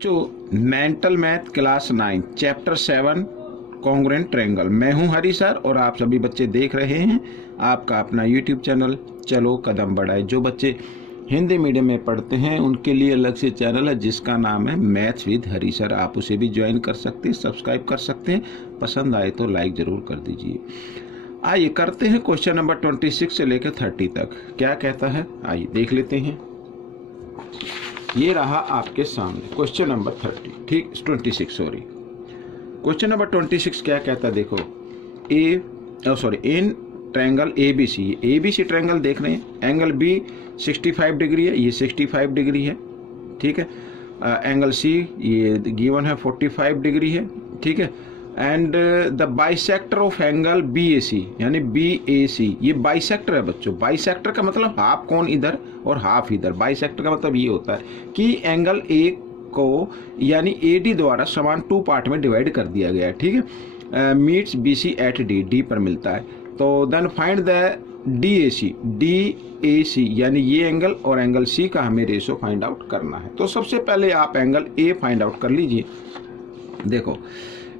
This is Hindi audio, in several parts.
जो mental math class 9 chapter 7 congruent triangle. मैं हूं हरी सर और आप सभी बच्चे देख रहे हैं आपका अपना यूट्यूब चैनल चलो कदम बढ़ाए। जो बच्चे हिंदी मीडियम में पढ़ते हैं उनके लिए अलग से चैनल है जिसका नाम है मैथ्स विद हरी सर। आप उसे भी ज्वाइन कर सकते हैं, सब्सक्राइब कर सकते हैं। पसंद आए तो लाइक ज़रूर कर दीजिए। आइए करते हैं क्वेश्चन नंबर 26 से लेकर 30 तक क्या कहता है, आइए देख लेते हैं। ये रहा आपके सामने question number 26 sorry. Question number 26 क्या कहता है, देखो इन ट्रायंगल ABC ट्रायंगल देख रहे हैं। एंगल B 65 डिग्री है, ये 65 डिग्री है, ठीक है। एंगल C ये गिवन है 45 डिग्री है, ठीक है। And the bisector of angle BAC यानी BAC ये बाइसेक्टर है बच्चों। बाइसेक्टर का मतलब हाफ कोण इधर और हाफ इधर। बाइसेक्टर का मतलब ये होता है कि एंगल A को यानी AD द्वारा समान 2 पार्ट में डिवाइड कर दिया गया है, ठीक है। मीट्स BC एट D पर मिलता है। तो देन फाइंड द DAC यानी ये एंगल और एंगल C का हमें रेशो फाइंड आउट करना है। तो सबसे पहले आप एंगल A फाइंड आउट कर लीजिए। देखो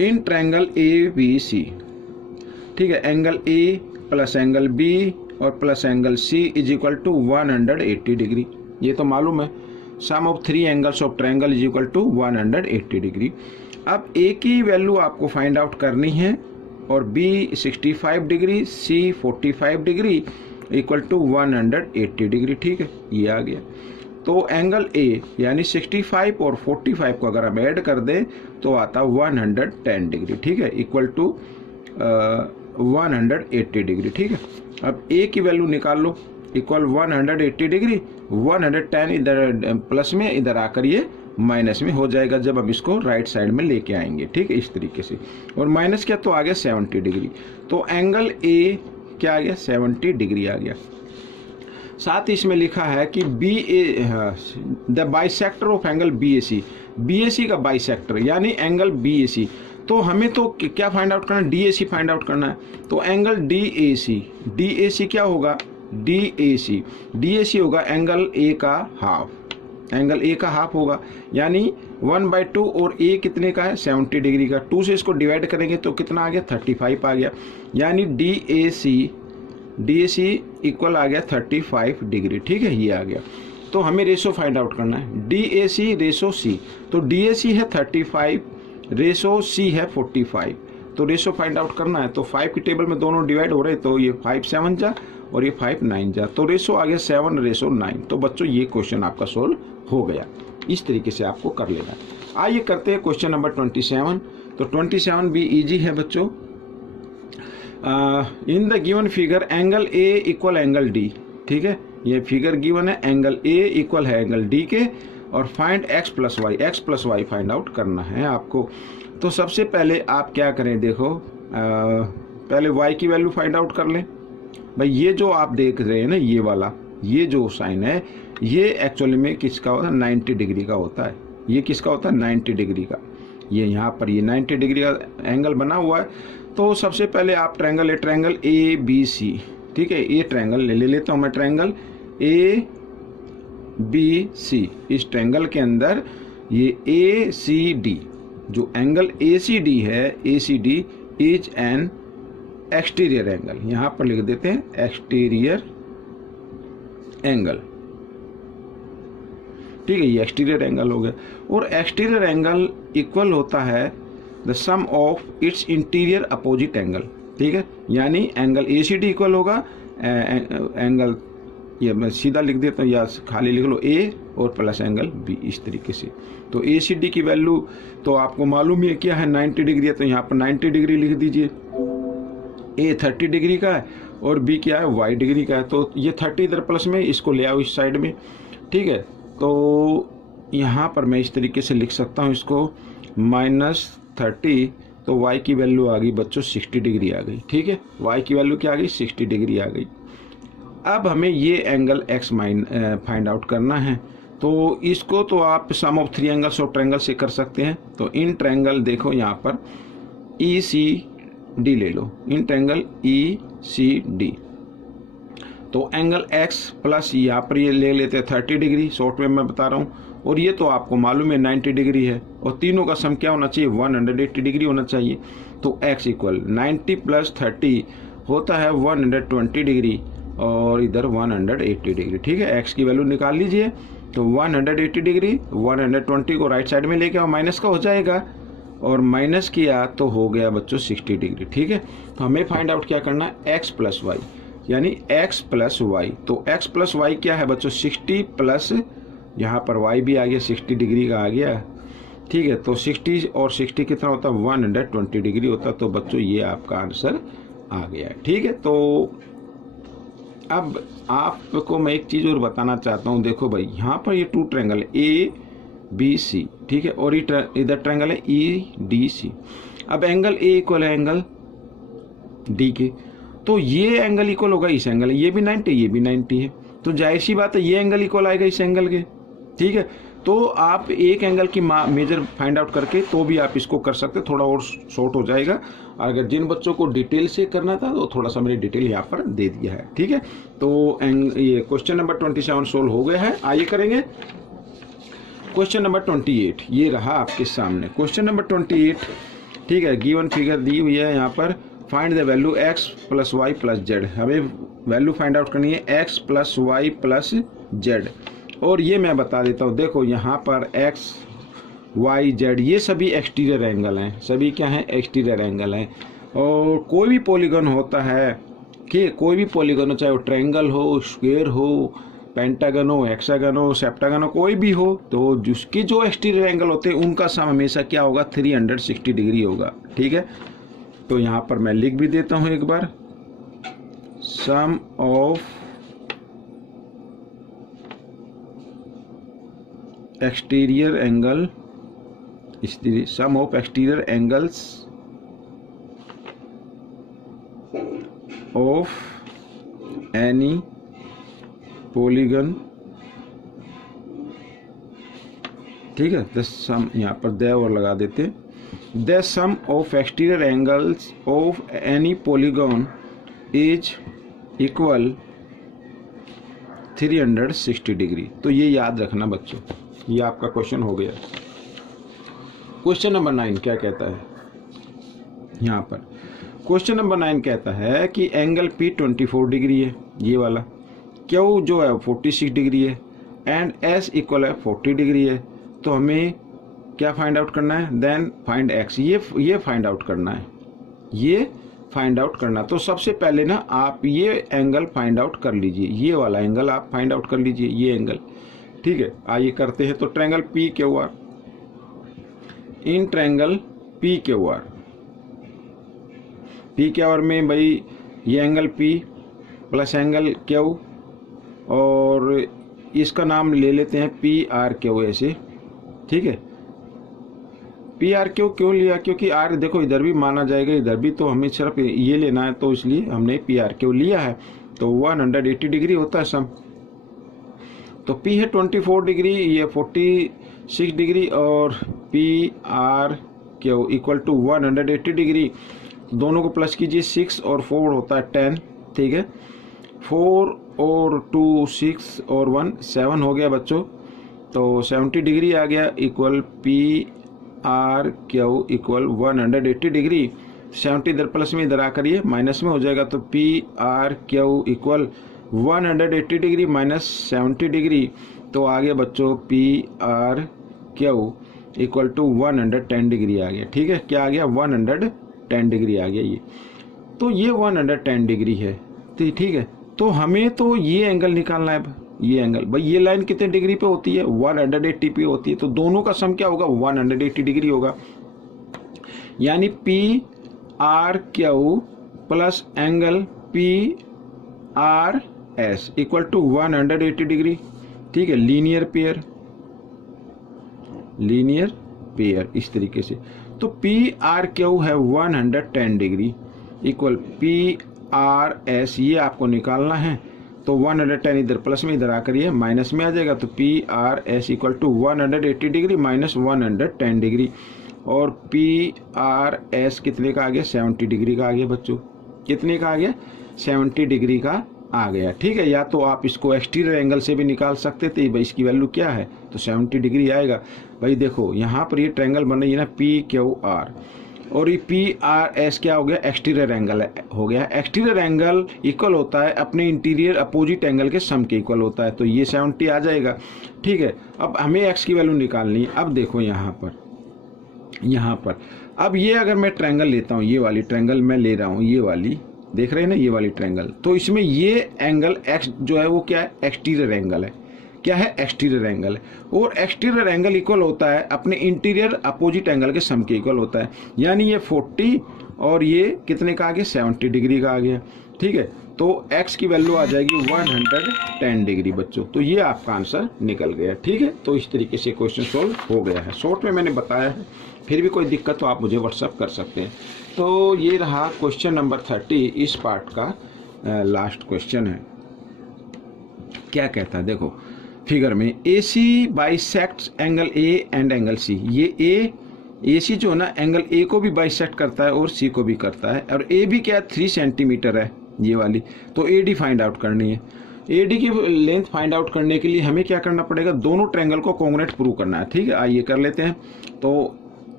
इन ट्रायंगल ABC, ठीक है, angle A plus angle B और plus angle C is equal to 180 degree. ये तो मालूम है। Sum of 3 angles of triangle is equal to 180 degree. अब A की वैल्यू आपको फाइंड आउट करनी है और B 65 degree, C 45 degree equal to 180 degree, ठीक है, ये आ गया। तो एंगल A यानी 65 और 45 को अगर हम ऐड कर दें तो आता 110 डिग्री, ठीक है, इक्वल टू 180 डिग्री, ठीक है। अब A की वैल्यू निकाल लो, इक्वल 180 डिग्री, 110 इधर प्लस में, इधर आकर ये माइनस में हो जाएगा जब हम इसको राइट साइड में लेके आएंगे, ठीक है, इस तरीके से। और माइनस क्या, तो आ गया 70 डिग्री। तो एंगल A क्या आ गया, 70 डिग्री आ गया। साथ ही इसमें लिखा है कि the bisector of angle BAC का बाइसेक्टर यानी एंगल BAC। तो हमें तो क्या फाइंड आउट करना है, DAC फाइंड आउट करना है। तो एंगल DAC क्या होगा, DAC होगा एंगल A का हाफ। एंगल A का हाफ होगा यानी 1/2 और A कितने का है, 70 डिग्री का। 2 से इसको डिवाइड करेंगे तो कितना आ गया, 35 आ गया। यानी DAC इक्वल आ गया 35 डिग्री, ठीक है, ये आ गया। तो हमें रेशो फाइंड आउट करना है, DAC रेशो C। तो DAC है 35, रेशो C है 45। तो रेशो फाइंड आउट करना है तो 5 की टेबल में दोनों डिवाइड हो रहे, तो ये 5 7 जा और ये 5 9 जा, तो रेशो आ गया 7:9। तो बच्चों ये क्वेश्चन आपका सोल्व हो गया। इस तरीके से आपको कर लेना है। आइए करते हैं क्वेश्चन नंबर 27। तो 27 भी ईजी है बच्चों। In the given figure angle A equal angle D, ठीक है, ये फिगर गिवन है, एंगल A इक्वल है एंगल D के, और find x plus y find out करना है आपको। तो सबसे पहले आप क्या करें, देखो पहले y की वैल्यू फाइंड आउट कर लें। भाई ये जो आप देख रहे हैं ना, ये वाला ये जो साइन है ये एक्चुअली में किसका होता है, 90 डिग्री का होता है। ये किसका होता है, 90 डिग्री का। ये यहाँ पर ये 90 डिग्री का एंगल बना हुआ है। तो सबसे पहले आप ट्रायंगल ABC, ठीक है, ये ट्रायंगल ले लेता हूँ मैं, ट्रायंगल ABC। इस ट्रायंगल के अंदर ये ACD, जो एंगल ACD है, ACD is an exterior angle. यहाँ पर लिख देते हैं एक्सटीरियर एंगल, ठीक है, ये एक्सटीरियर एंगल हो गया। और एक्सटीरियर एंगल इक्वल होता है the sum of its interior opposite angle, ठीक है, यानी एंगल ACD इक्वल होगा एंगल, ये मैं सीधा लिख देता हूँ या खाली लिख लो A और प्लस एंगल B, इस तरीके से। तो ACD की वैल्यू तो आपको मालूम ही है क्या है, 90 डिग्री है, तो यहाँ पर 90 डिग्री लिख दीजिए। A 30 डिग्री का है और B क्या है, Y डिग्री का है। तो ये 30 इधर प्लस में, इसको ले आओ इस साइड में, ठीक है। तो यहाँ पर मैं इस तरीके से लिख सकता हूँ इसको -30। तो y की वैल्यू आ गई बच्चों 60 डिग्री आ गई, ठीक है, y की वैल्यू क्या आ गई, 60 डिग्री आ गई। अब हमें ये एंगल x फाइंड आउट करना है। तो इसको तो आप सम ऑफ 3 एंगल्स ऑफ ट्रायंगल से कर सकते हैं। तो इन ट्रायंगल देखो यहाँ पर ECD ले लो, इन ट्रायंगल ECD। तो एंगल x प्लस यहाँ पर ये ले लेते हैं 30 डिग्री, शॉर्ट में मैं बता रहा हूँ, और ये तो आपको मालूम है 90 डिग्री है, और तीनों का सम क्या होना चाहिए 180 डिग्री होना चाहिए। तो x इक्वल 90 + 30 होता है 120 डिग्री और इधर 180 डिग्री। ठीक है, x की वैल्यू निकाल लीजिए। तो 180 डिग्री 120 को राइट साइड में लेके आओ, माइनस का हो जाएगा, और माइनस किया तो हो गया बच्चों 60 डिग्री। ठीक है, तो हमें फाइंड आउट क्या करना है x + y, यानी x + y। तो x + y क्या है बच्चों 60 प्लस यहाँ पर y भी आ गया 60 डिग्री का आ गया। ठीक है, तो 60 और 60 कितना होता है 120 डिग्री होता है। तो बच्चों ये आपका आंसर आ गया है। ठीक है, तो अब आपको मैं एक चीज़ और बताना चाहता हूँ। देखो भाई, यहाँ पर ये 2 ट्रायंगल है ABC, ठीक है, और इधर ट्रायंगल है EDC। अब एंगल A इक्वल है एंगल D के, तो ये एंगल इक्वल होगा इस एंगल, ये भी 90 ये भी 90 है, तो जाहिर सी बात है ये एंगल इक्वल आएगा इस एंगल के। ठीक है, तो आप एक एंगल की मेजर फाइंड आउट करके तो भी आप इसको कर सकते, थोड़ा और शॉर्ट हो जाएगा। अगर जिन बच्चों को डिटेल से करना था तो थोड़ा सा मैंने डिटेल यहाँ पर दे दिया है। ठीक है, तो ये क्वेश्चन नंबर 27 सोल्व हो गया है। आइए करेंगे क्वेश्चन नंबर 28। ये रहा आपके सामने क्वेश्चन नंबर 28। ठीक है, गिवन फिगर दी हुई है यहाँ पर, find the value x + y + z। हमें वैल्यू फाइंड आउट करनी है x + y + z, और ये मैं बता देता हूँ। देखो यहाँ पर x y z ये सभी एक्सटीरियर एंगल हैं, सभी क्या हैं एक्सटीरियर एंगल हैं। और कोई भी पॉलीगन होता है कि कोई भी पॉलीगन हो, चाहे वो ट्रायंगल हो, स्क्वायर हो, पेंटागन हो, हेक्सागन हो, सेप्टागन हो, कोई भी हो, तो जिसके जो एक्सटीरियर एंगल होते हैं उनका सम हमेशा क्या होगा 360 डिग्री होगा। ठीक है, तो यहाँ पर मैं लिख भी देता हूँ एक बार, sum of exterior angle, sum of exterior angles of any polygon. ठीक है, द सम, यहाँ पर द और लगा देते, the sum of exterior angles of any polygon is equal 360 degree. तो ये याद रखना बच्चों, ये आपका क्वेश्चन हो गया। क्वेश्चन नंबर 9 क्या कहता है यहाँ पर, क्वेश्चन नंबर 9 कहता है कि एंगल P 24 डिग्री है, ये वाला, Q जो है 46 डिग्री है, एंड S इक्वल है 40 डिग्री है। तो हमें क्या फाइंड आउट करना है, देन फाइंड x, ये फाइंड आउट करना है, ये फाइंड आउट करना। तो सबसे पहले ना आप ये एंगल फाइंड आउट कर लीजिए, ये वाला एंगल आप फाइंड आउट कर लीजिए, ये एंगल। ठीक है, आइए करते हैं। तो triangle PQR, in triangle PQR में भाई ये angle P plus angle Q, और इसका नाम ले लेते हैं PRQ ऐसे। ठीक है, PRQ क्यों लिया, क्योंकि R देखो इधर भी माना जाएगा, इधर भी, तो हमें सिर्फ ये लेना है, तो इसलिए हमने PRQ लिया है। तो 180 डिग्री होता है सम। तो P है 24 डिग्री, ये 46 डिग्री, और PRQ इक्वल टू 180 डिग्री। दोनों को प्लस कीजिए, 6 और 4 होता है 10। ठीक है, 4 और 2 6 और 1 7 हो गया बच्चों, तो 70 डिग्री आ गया, इक्वल PRQ इक्वल 180 डिग्री। 70 इधर प्लस में, इधर आकर ये माइनस में हो जाएगा, तो PRQ equal 180 degree minus 70 degree. तो आ गया बच्चों PRQ इक्वल टू 110 डिग्री आ गया। ठीक है, क्या आ गया 110 डिग्री आ गया ये। तो ये 110 डिग्री है। तो ठीक है, तो हमें तो ये एंगल निकालना है। ये एंगल भाई, ये लाइन कितने डिग्री पे होती है 180 पे होती है, तो दोनों का सम क्या होगा 180 डिग्री होगा, यानी PRQ plus angle PRS equal to 180 degree. ठीक है, लीनियर पेयर इस तरीके से। तो PRQ है 110 डिग्री इक्वल PRS, ये आपको निकालना है। तो 110 इधर प्लस में, इधर आकर ये माइनस में आ जाएगा, तो PRS equal to 180 degree minus 110 degree, और PRS कितने का आ गया 70 डिग्री का आ गया बच्चों। कितने का आ गया 70 डिग्री का आ गया। ठीक है, या तो आप इसको एक्सटीरियर एंगल से भी निकाल सकते थे, भाई इसकी वैल्यू क्या है तो 70 डिग्री आएगा। भाई देखो यहाँ पर ये ट्रायंगल बन रही है ना PQR, और ये PRS क्या हो गया, एक्सटीरियर एंगल हो गया। एक्सटीरियर एंगल इक्वल होता है अपने इंटीरियर अपोजिट एंगल के सम के इक्वल होता है, तो ये 70 आ जाएगा। ठीक है, अब हमें x की वैल्यू निकालनी है। अब देखो यहाँ पर अब ये अगर मैं ट्रायंगल लेता हूँ, ये वाली ट्रायंगल मैं ले रहा हूँ, ये वाली देख रहे हैं ना, ये वाली ट्रायंगल, तो इसमें ये एंगल x जो है वो क्या है, एक्सटीरियर एंगल है। क्या है, एक्सटीरियर एंगल है। और एक्सटीरियर एंगल इक्वल होता है अपने इंटीरियर अपोजिट एंगल के सम के इक्वल होता है, यानी ये 40 और ये कितने का आ गया, 70 डिग्री का आ गया। ठीक है, तो x की वैल्यू आ जाएगी 110 डिग्री बच्चों। तो ये आपका आंसर निकल गया। ठीक है, तो इस तरीके से क्वेश्चन सोल्व हो गया है। शॉर्ट में मैंने बताया है, फिर भी कोई दिक्कत तो आप मुझे व्हाट्सअप कर सकते हैं। तो ये रहा क्वेश्चन नंबर 30, इस पार्ट का लास्ट क्वेश्चन है। क्या कहता है, देखो फिगर में AC bisects angle A and angle C। ये AC जो है ना एंगल A को भी बाइसेक्ट करता है और C को भी करता है, और A भी क्या है 3 सेंटीमीटर है ये वाली। तो AD फाइंड आउट करनी है। AD की लेंथ फाइंड आउट करने के लिए हमें क्या करना पड़ेगा, दोनों ट्रायंगल को कॉन्ग्रुएंट प्रूव करना है। ठीक है, आइए कर लेते हैं। तो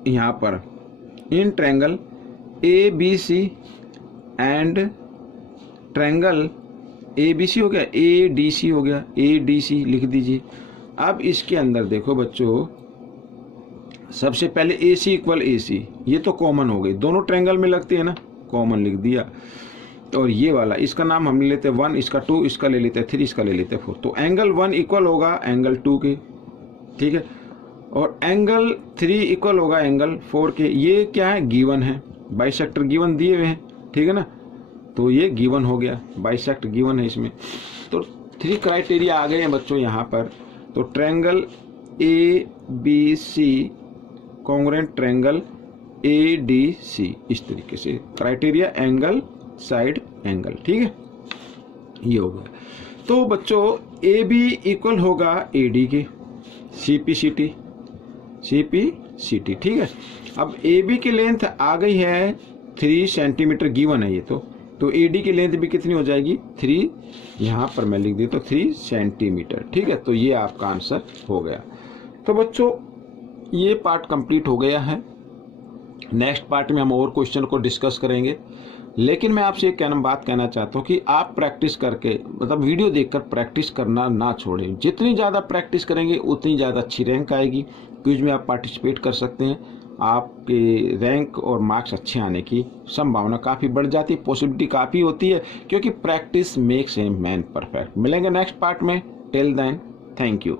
यहाँ पर in triangle ABC and triangle ABC हो गया, ADC हो गया, ADC लिख दीजिए। अब इसके अंदर देखो बच्चों, सबसे पहले AC इक्वल AC, ये तो कॉमन हो गई, दोनों ट्रायंगल में लगती है ना, कॉमन लिख दिया। और ये वाला इसका नाम हम ले लेते हैं 1, इसका 2, इसका ले लेते हैं 3, इसका ले लेते हैं 4। तो एंगल 1 इक्वल होगा एंगल 2 के। ठीक है, और एंगल 3 इक्वल होगा एंगल 4 के। ये क्या है, गिवन है, बाइसेक्टर गिवन दिए हुए हैं। ठीक है ना, तो ये गिवन हो गया, बाइसेक्ट गिवन है इसमें। तो 3 क्राइटेरिया आ गए हैं बच्चों यहाँ पर। तो triangle ABC congruent triangle ADC, इस तरीके से क्राइटेरिया, एंगल, साइड एंगल। ठीक है, ये हो गया। तो बच्चों AB इक्वल होगा AD के, CP ठीक है। अब AB की लेंथ आ गई है 3 सेंटीमीटर गिवन है ये तो AD की लेंथ भी कितनी हो जाएगी, 3, यहाँ पर मैं लिख देता हूँ 3 सेंटीमीटर। ठीक है, तो ये आपका आंसर हो गया। तो बच्चों ये पार्ट कंप्लीट हो गया है। नेक्स्ट पार्ट में हम और क्वेश्चन को डिस्कस करेंगे, लेकिन मैं आपसे एक बात कहना चाहता हूँ कि आप प्रैक्टिस करके, मतलब वीडियो देखकर प्रैक्टिस करना ना छोड़ें। जितनी ज़्यादा प्रैक्टिस करेंगे उतनी ज़्यादा अच्छी रैंक आएगी। क्विज में आप पार्टिसिपेट कर सकते हैं, आपके रैंक और मार्क्स अच्छे आने की संभावना काफ़ी बढ़ जाती है, पॉसिबिलिटी काफ़ी होती है, क्योंकि practice makes a man perfect. मिलेंगे नेक्स्ट पार्ट में, टिल देन थैंक यू।